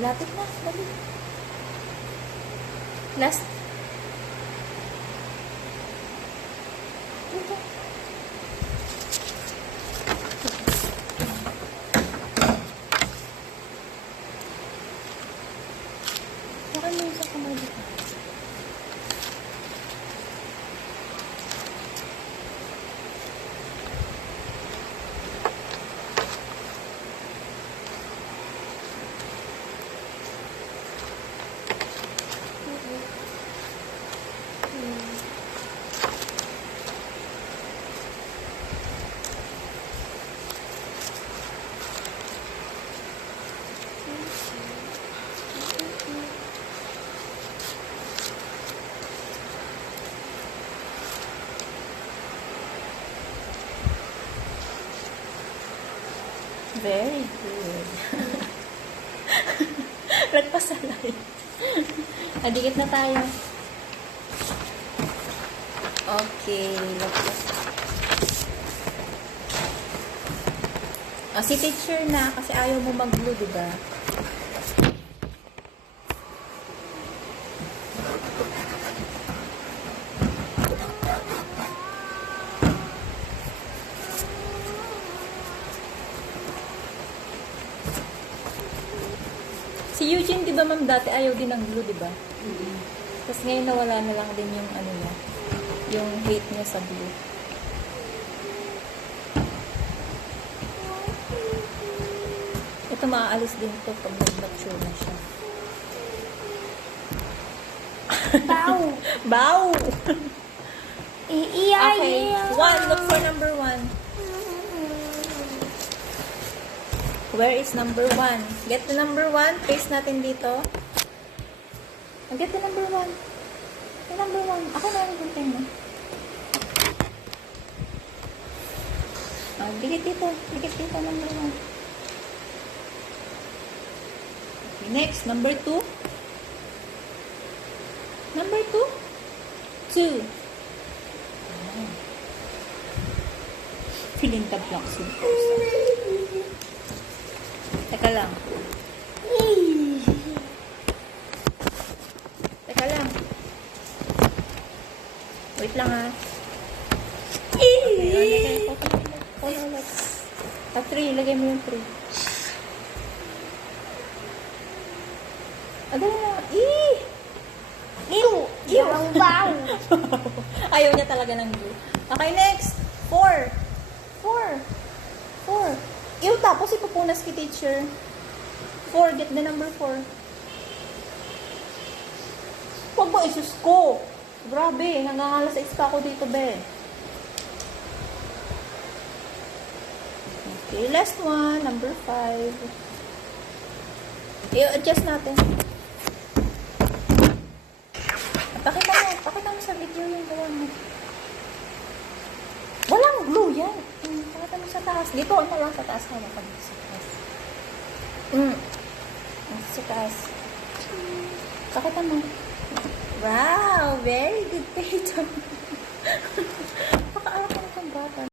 Lapit na. Dali. Last. Dito. Baka mo sa kamay dito. Very good. Nagpasalay. Adikit na tayo. Okay. Lagpas. Si teacher na kasi ayaw mo mag-glue, diba? Si Eugene, di ba ma'am, dati ayaw din ng glue, di ba? Tapos ngayon nawala na lang din yung ano niya, yung hate niya sa glue. Ito maaalis din to pag nag-mature na siya. Bow. Bow! Okay, one. Look for number 1. Where is number 1? Get the number 1. Paste natin dito. Get the number 1. The number 1. Ako na yung gunting mo. Dikit dito. Dikit dito, number 1. Okay, next, number 2. Number 2. 2. Feeling the blocks yung Teka lang. Teka lang. Wait lang ha. Okay, ulit. 3, lagay mo yung 3. Agad na. Ew! Bow! Ayaw niya talaga ng glue. Okay, next. 4. 4. Ew, tapos ipupunas ki teacher. 4, get the number 4. Huwag mo isus ko. Grabe, nangangalas sa ispa ko dito, be. Okay, last one, number 5. I-adjust natin. Pakita mo sa video yung gawa mo. Walang glue yan. Pakita mo sa taas. Dito, ano lang sa taas. Hawakan mo sa taas. Sa taas. Pakita mo. Wow! Very good, Peter. Pakaarak ka ng bata.